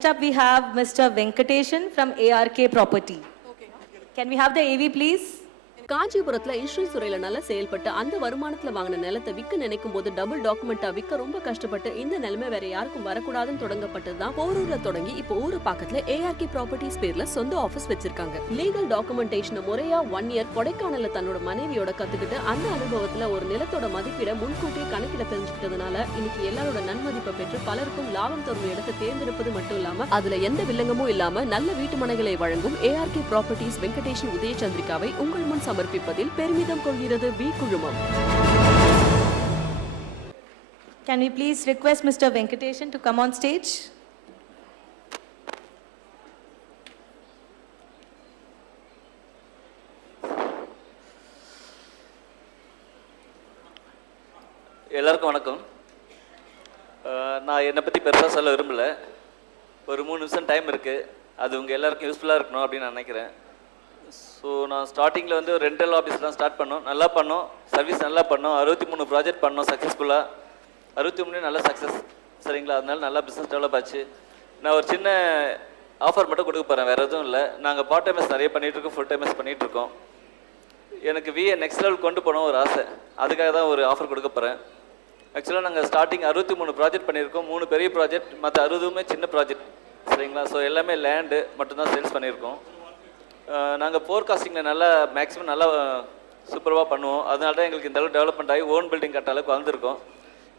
Next up, we have Mr. Venkateshan from ARK Property. Can we have the AV, please? காஞ்சிபுரத்துல insurance துறையில நல்லா செயல்பட்டு அந்த வருமானத்துல வாங்கின நிலத்தை விற்க நினைக்கும் போது டபுள் டாக்குமெண்டா விற்க ரொம்ப கஷ்டப்பட்டு இந்த நிலைமை வேற யாருக்கும் வரக்கூடாதுன்னு தொடங்கப்பட்டதுதான் போரூர்ல தொடங்கி இப்போ ஊரு பக்கத்துல ARK ப்ராப்பர்ட்டிஸ் பேர்ல சொந்த ஆபீஸ் வச்சிருக்காங்க. லீகல் டாக்குமெண்டேஷன் முறையா 1 இயர் கொடைக்கானல்ல தன்னோட மனைவியோட கத்துக்கிட்டு அந்த அனுபவத்துல ஒரு நிலத்தோட மதிப்பீட முன்கூட்டியே கணக்கிட தெரிஞ்சுக்கிட்டதுனால இன்னைக்கு எல்லாரோட நன்மதிப்பை பெற்று பலருக்கும் லாபம் தரும் இடத்தை தேர்ந்தெடுப்பது மட்டும் இல்லாம அதுல எந்த வில்லங்கமும் இல்லாம நல்ல வீட்டு மனைகளை வழங்கும் ARK ப்ராப்பர்ட்டிஸ் வெங்கடேஷன் உதயச்சந்திரிகாவை உங்கள் முன் சமர்ப்பிப்பதில் பெருமிதம் கொள்கிறது வி குழுமம். Can we please request Mr. Venkateshan to come on stage? எல்லாருக்கும் வணக்கம். நான் என்னை பற்றி பெருசாக சொல்ல விரும்பல. ஒரு 3 நிமிஷம் டைம் இருக்குது. அது உங்கள் எல்லாருக்கும் யூஸ்ஃபுல்லாக இருக்கணும் அப்படின்னு நான் நினைக்கிறேன். ஸோ நான் ஸ்டார்டிங்கில் வந்து ஒரு ரெண்டல் ஆஃபீஸ் தான் ஸ்டார்ட் பண்ணோம். நல்லா பண்ணோம், சர்வீஸ் நல்லா பண்ணோம். 63 ப்ராஜெக்ட் பண்ணோம் சக்ஸஸ்ஃபுல்லாக. 63 நல்ல சக்ஸஸ், சரிங்களா? அதனால நல்லா பிஸ்னஸ் டெவலப் ஆச்சு. நான் ஒரு சின்ன ஆஃபர் மட்டும் கொடுக்க போகிறேன், வேறு எதுவும் இல்லை. நாங்கள் பார்ட் டைமர்ஸ் நிறைய பண்ணிகிட்ருக்கோம், ஃபுல் டைமர்ஸ் பண்ணிகிட்ருக்கோம். எனக்கு விஏ நெக்ஸ்ட் லெவல் கொண்டு போகணும் ஒரு ஆசை, அதுக்காக தான் ஒரு ஆஃபர் கொடுக்க போகிறேன். ஆக்சுவலாக நாங்கள் ஸ்டார்டிங் 63 ப்ராஜெக்ட் பண்ணியிருக்கோம். 3 பெரிய ப்ராஜெக்ட், மற்ற 60 சின்ன ப்ராஜெக்ட், சரிங்களா? ஸோ எல்லாமே லேண்டு மட்டும்தான் சேல்ஸ் பண்ணியிருக்கோம். நாங்கள் ஃபோர்காஸ்டிங்கில் நல்லா மேக்ஸிமம் நல்லா சூப்பராக பண்ணுவோம். அதனால தான் எங்களுக்கு இந்த அளவு டெவலப்மெண்ட் ஆகி ஓன் பில்டிங் கட்ட அளவுக்கு வந்திருக்கோம்.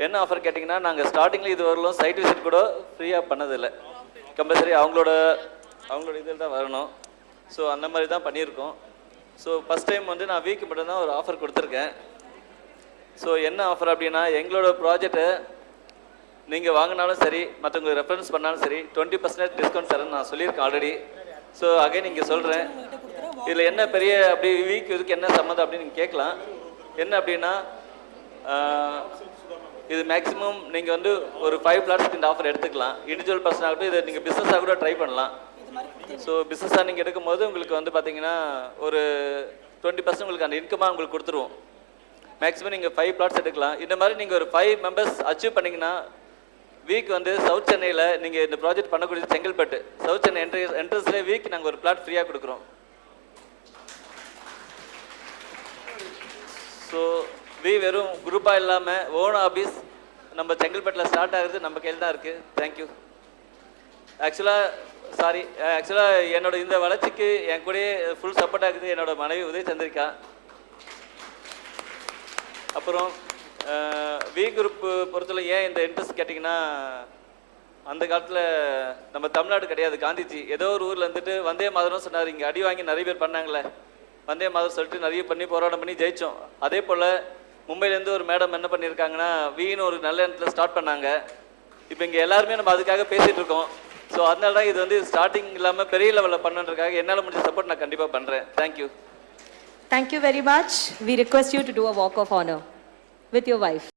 என்ன ஆஃபர் கேட்டிங்கன்னா, நாங்கள் ஸ்டார்டிங்கில் இது வரலும் சைட் விசிட் கூட ஃப்ரீயாக பண்ணதில்லை. கம்பல்சரி அவங்களோட இதில் தான் வரணும். ஸோ அந்த மாதிரி தான் பண்ணியிருக்கோம். ஸோ ஃபஸ்ட் டைம் வந்து நான் வீக்கு மட்டும்தான் ஒரு ஆஃபர் கொடுத்துருக்கேன். ஸோ என்ன ஆஃபர் அப்படின்னா, எங்களோட ப்ராஜெக்டை நீங்கள் வாங்கினாலும் சரி, மற்றவங்களுக்கு ரெஃபரன்ஸ் பண்ணாலும் சரி, 20% டிஸ்கவுண்ட் தரேன்னு நான் சொல்லியிருக்கேன் ஆல்ரெடி. ஸோ அகைன் நீங்கள் சொல்கிறேன், இதில் என்ன பெரிய அப்படி வீக் இதுக்கு என்ன சம்மந்தம் அப்படின்னு நீங்கள் கேட்கலாம். என்ன அப்படின்னா, இது மேக்ஸிமம் நீங்கள் வந்து ஒரு 5 பிளாட்ஸ்க்கு இந்த ஆஃபர் எடுத்துக்கலாம். இண்டிவிஜுவல் பர்சன் ஆகட்டும், இதை நீங்கள் பிஸ்னஸாக கூட ட்ரை பண்ணலாம். ஸோ பிஸ்னஸாக நீங்கள் எடுக்கும்போது உங்களுக்கு வந்து பார்த்தீங்கன்னா ஒரு 20% உங்களுக்கு அந்த இன்கமாக உங்களுக்கு கொடுத்துருவோம். மேக்ஸிமம் நீங்கள் 5 பிளாட்ஸ் எடுக்கலாம். இந்த மாதிரி நீங்கள் ஒரு 5 மெம்பர்ஸ் அச்சீவ் பண்ணிங்கன்னா வீக் வந்து சவுத் சென்னையில் நீங்கள் இந்த ப்ராஜெக்ட் பண்ணக்கூடிய செங்கல்பட்டு சவுத் சென்னை என்ட்ரன்ஸ்லேயே வீக் நாங்கள் ஒரு பிளாட் ஃப்ரீயாக கொடுக்குறோம். ஸோ வெறும் குரூப்பாக இல்லாமல் ஓன் ஆஃபீஸ் நம்ம செங்கல்பட்டில் ஸ்டார்ட் ஆகுறது நம்ம கையில் தான் இருக்குது. தேங்க்யூ. ஆக்சுவலாக என்னோட இந்த வளர்ச்சிக்கு என் கூடயே ஃபுல் சப்போர்ட் ஆகுது என்னோட மனைவி உதயச்சந்திரிகா. அப்புறம் வி குரூப் பொறுத்தவரை ஏன் இந்த இன்ட்ரெஸ்ட் கேட்டிங்கன்னா, அந்த காலத்தில் நம்ம தமிழ்நாடு கிடையாது, காந்திஜி ஏதோ ஒரு ஊரில் இருந்துட்டு வந்தே மாதரம் சொன்னார். இங்கே அடி வாங்கி நிறைய பேர் பண்ணாங்களே, வந்தே மாதம் சொல்லிட்டு நிறைய பண்ணி போராட்டம் பண்ணி ஜெயித்தோம். அதே போல் மும்பையிலேருந்து ஒரு மேடம் என்ன பண்ணியிருக்காங்கன்னா, வீன்னு ஒரு நல்ல இடத்துல ஸ்டார்ட் பண்ணாங்க. இப்போ இங்கே எல்லாருமே நம்ம அதுக்காக பேசிகிட்டு இருக்கோம். ஸோ அதனால தான் இது வந்து ஸ்டார்டிங் இல்லாமல் பெரிய லெவலில் பண்ணுறதுக்காக என்னால் முடிஞ்ச சப்போர்ட் நான் கண்டிப்பாக பண்ணுறேன். Thank you. Thank you very much. We request you to do a walk of honor with your wife.